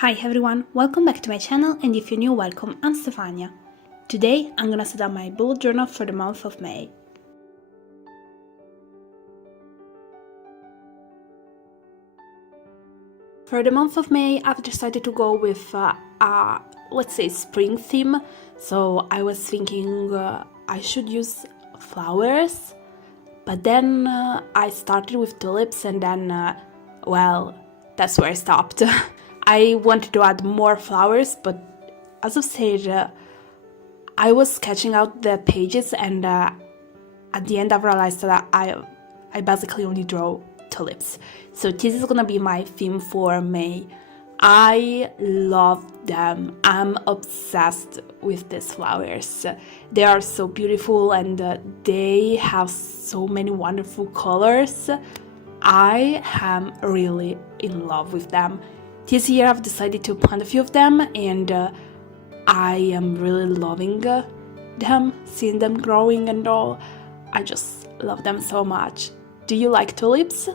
Hi everyone, welcome back to my channel, and if you're new, welcome, I'm Stefania. Today I'm gonna set up my bullet journal for the month of May. For the month of May, I've decided to go with let's say spring theme, so I was thinking I should use flowers, but then I started with tulips and then, well, that's where I stopped. I wanted to add more flowers, but as I've said, I was sketching out the pages and at the end I've realized that I basically only draw tulips. So this is gonna be my theme for May. I love them. I'm obsessed with these flowers. They are so beautiful and they have so many wonderful colors. I am really in love with them. This year I've decided to plant a few of them and I am really loving them, seeing them growing and all. I just love them so much. Do you like tulips?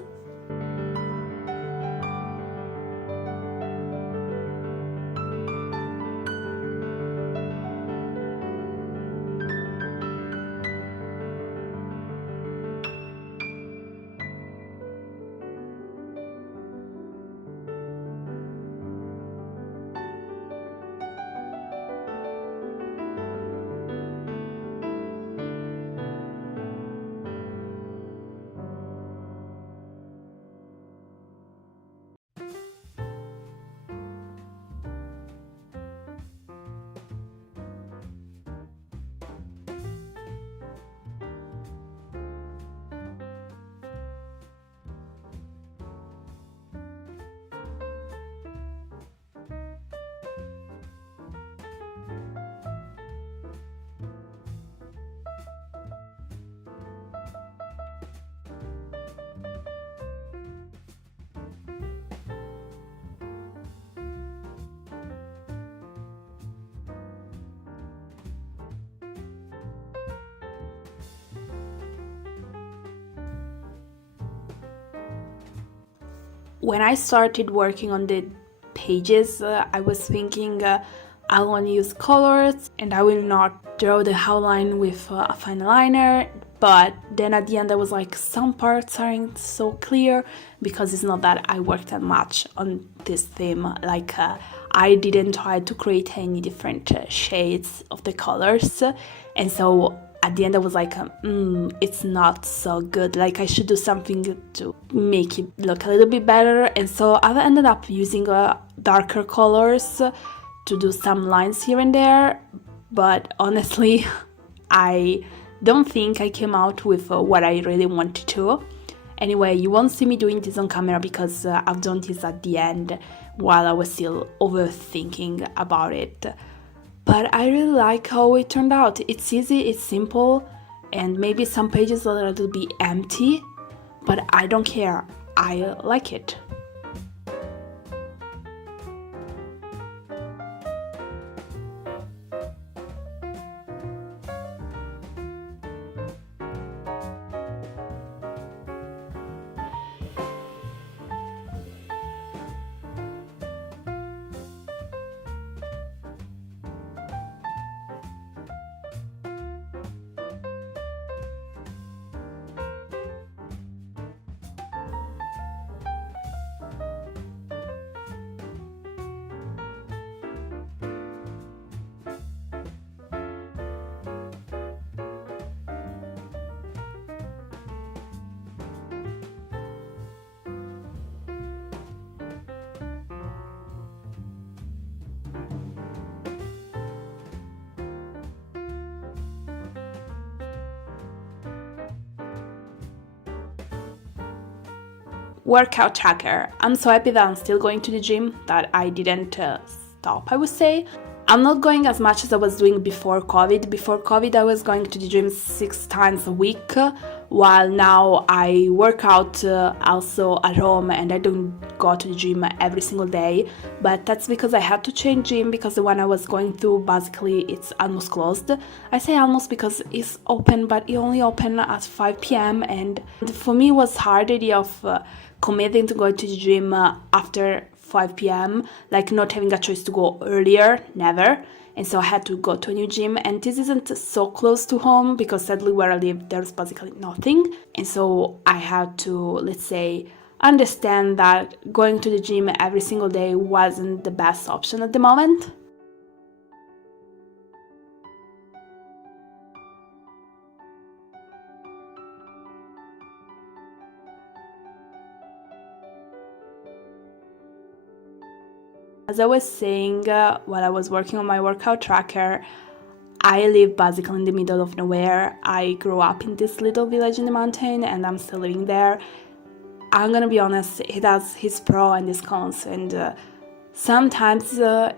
When I started working on the pages, I was thinking I'll only use colors and I will not draw the outline with a fine liner, but then at the end I was like, some parts aren't so clear because it's not that I worked that much on this theme. Like I didn't try to create any different shades of the colors, and so at the end I was like, it's not so good, like I should do something to make it look a little bit better. And so I've ended up using darker colors to do some lines here and there, but honestly I don't think I came out with what I really wanted to. Anyway, you won't see me doing this on camera because I've done this at the end while I was still overthinking about it. But I really like how it turned out. It's easy, it's simple, and maybe some pages are a little bit empty, but I don't care. I like it. Workout tracker. I'm so happy that I'm still going to the gym, that I didn't stop, I would say. I'm not going as much as I was doing before COVID. Before COVID, I was going to the gym 6 times a week, while now I work out also at home and I don't go to the gym every single day. But that's because I had to change gym because the one I was going to, basically, it's almost closed. I say almost because it's open, but it only open at 5 p.m. and for me it was hard, the idea of committing to go to the gym after 5 p.m., like not having a choice to go earlier, never. And so I had to go to a new gym, and this isn't so close to home because sadly where I live there's basically nothing. And so I had to, let's say, understand that going to the gym every single day wasn't the best option at the moment. As I was saying while I was working on my workout tracker, I live basically in the middle of nowhere. I grew up in this little village in the mountain and I'm still living there. I'm gonna be honest, it has his pros and his cons, and sometimes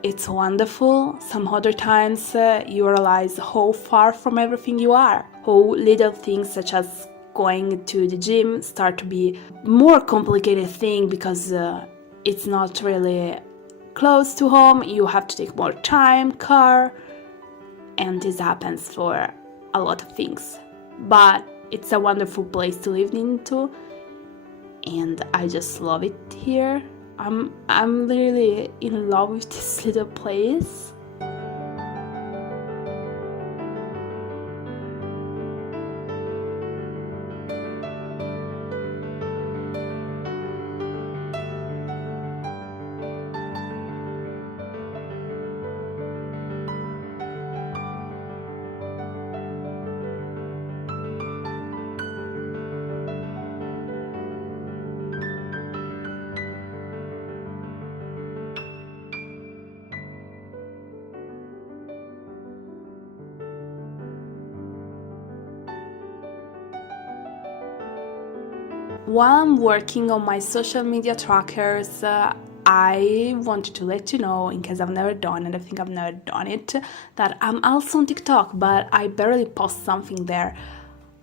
it's wonderful, some other times you realize how far from everything you are, how little things such as going to the gym start to be more complicated thing because it's not really close to home, you have to take more time, car, and this happens for a lot of things. But it's a wonderful place to live into, and I just love it here. I'm really in love with this little place. While I'm working on my social media trackers, I wanted to let you know, in case I've never done it, I think I've never done it, that I'm also on TikTok, but I barely post something there.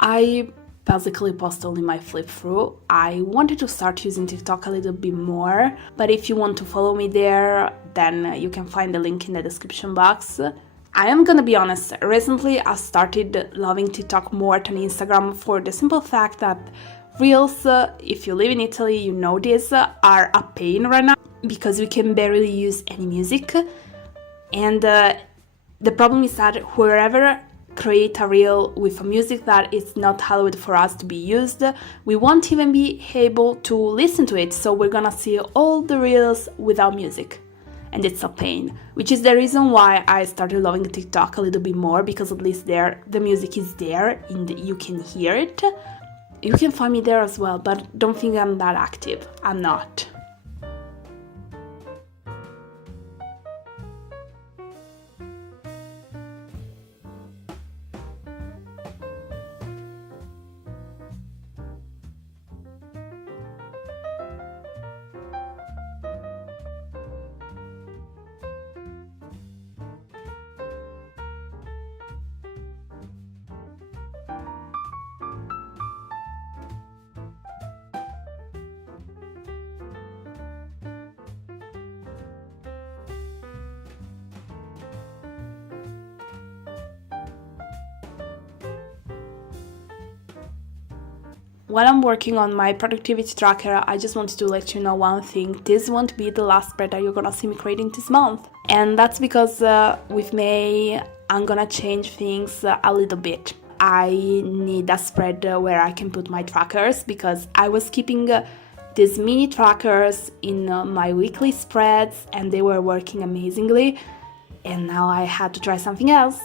I basically post only my flip through. I wanted to start using TikTok a little bit more, but if you want to follow me there, then you can find the link in the description box. I am gonna be honest, recently I started loving TikTok more than Instagram for the simple fact that Reels, if you live in Italy, you know this, are a pain right now because we can barely use any music. And the problem is that whoever create a reel with a music that is not allowed for us to be used, we won't even be able to listen to it. So we're gonna see all the reels without music. And it's a pain, which is the reason why I started loving TikTok a little bit more, because at least there the music is there and you can hear it. You can find me there as well, but don't think I'm that active. I'm not. While I'm working on my productivity tracker, I just wanted to let you know one thing. This won't be the last spread that you're gonna see me creating this month. And that's because with May, I'm gonna change things a little bit. I need a spread where I can put my trackers, because I was keeping these mini trackers in my weekly spreads and they were working amazingly. And now I had to try something else.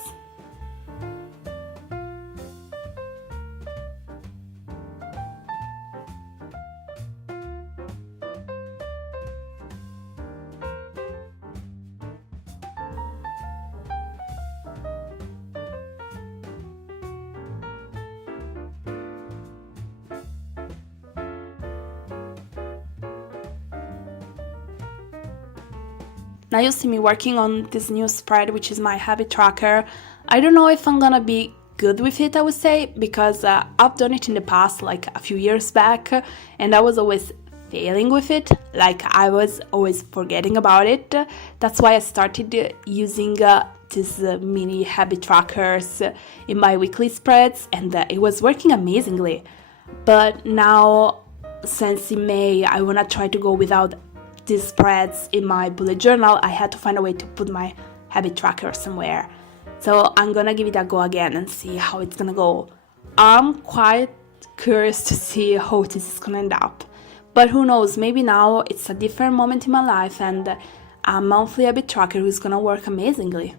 Now you see me working on this new spread, which is my habit tracker. I don't know if I'm gonna be good with it, I would say, because I've done it in the past, like a few years back, and I was always failing with it, like I was always forgetting about it. That's why I started using these mini habit trackers in my weekly spreads, and it was working amazingly. But now, since in May, I wanna try to go without these spreads in my bullet journal, I had to find a way to put my habit tracker somewhere. So I'm gonna give it a go again and see how it's gonna go. I'm quite curious to see how this is gonna end up. But who knows, maybe now it's a different moment in my life and a monthly habit tracker is gonna work amazingly.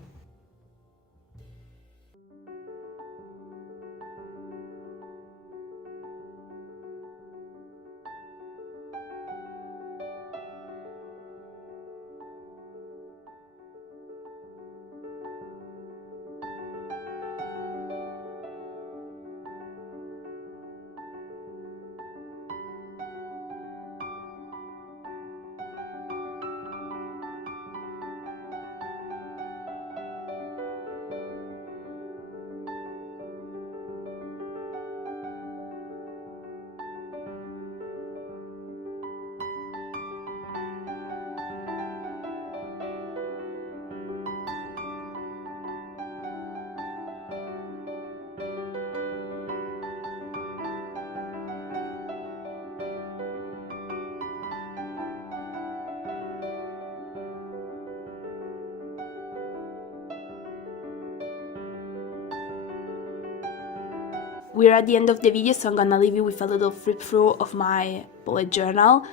We're at the end of the video, so I'm gonna leave you with a little flip through of my bullet journal.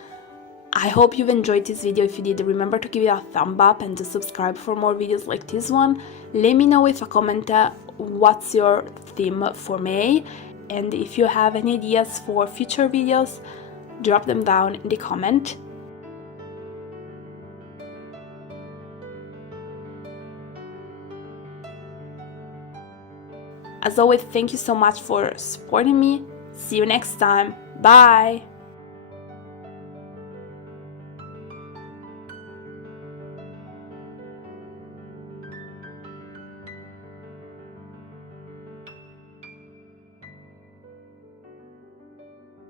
I hope you've enjoyed this video. If you did, remember to give it a thumb up and to subscribe for more videos like this one. Let me know with a comment what's your theme for May, and if you have any ideas for future videos, drop them down in the comment. As always, thank you so much for supporting me. See you next time. Bye!